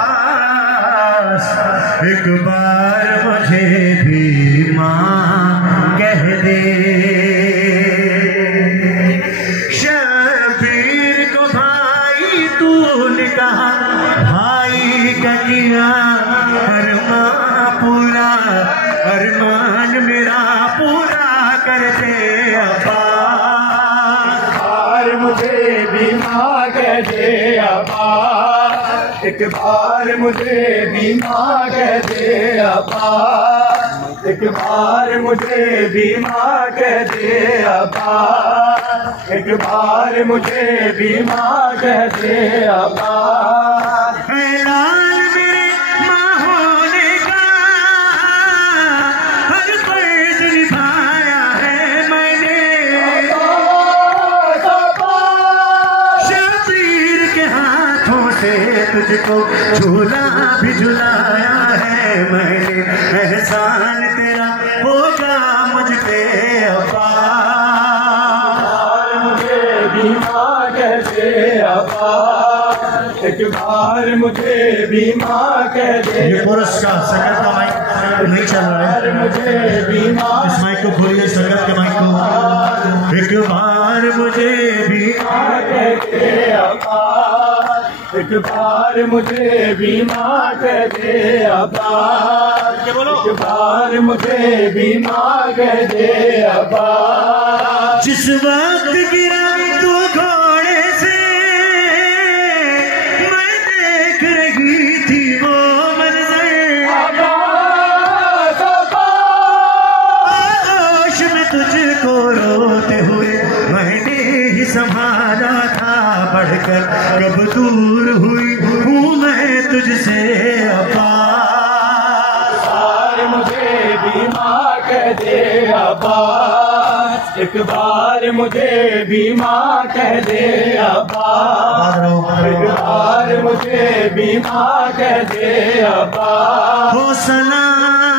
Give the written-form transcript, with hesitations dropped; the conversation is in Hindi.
अब्बास, एक बार मुझे भी माँ कह दे। शबीर को भाई तूने कहा, भाई का किया अरमान पूरा, अरमान मेरा पूरा कर दे अब्बास। मुझे भी माँ कह दे अब्बास, एक बार मुझे भी माँ कह दे अब्बास, एक बार मुझे भी माँ कह दे अब्बास, एक बार मुझे भी माँ कह दे अब्बास। ऐलान मेरे माँ होने का हर फर्ज निभाया है मैंने, शबीर के हाथों से तुझको झूला भी झुलाया है मैंने। एहसान तेरा होगा मुझ पे अब्बास, मुझे भी माँ कह दे अब्बास, एक बार मुझे भी माँ कह दे। ये पुरस्कार संगत का माइक नहीं चल रहा है, मुझे भी माँ, इस माइक को खोलिए संगत के माइक को। एक बार मुझे भी माँ कह दे अब्बास, एक बार मुझे भी माँ कह दे अब्बास, एक बार मुझे भी माँ कह दे अब्बास। जिस वक्त गिरा तू घोड़े से, मैं देख रही थी वो मंजर, आगोश में तुझको रोते हुए मैंने ही संभाला था बढ़कर, कब दूर हुई हूँ मैं तुझसे अब्बास। मुझे भी माँ कह दे अब्बास, एक बार मुझे भी माँ कह दे अब्बास, एक बार मुझे भी माँ कह दे अब्बास। हो सलाम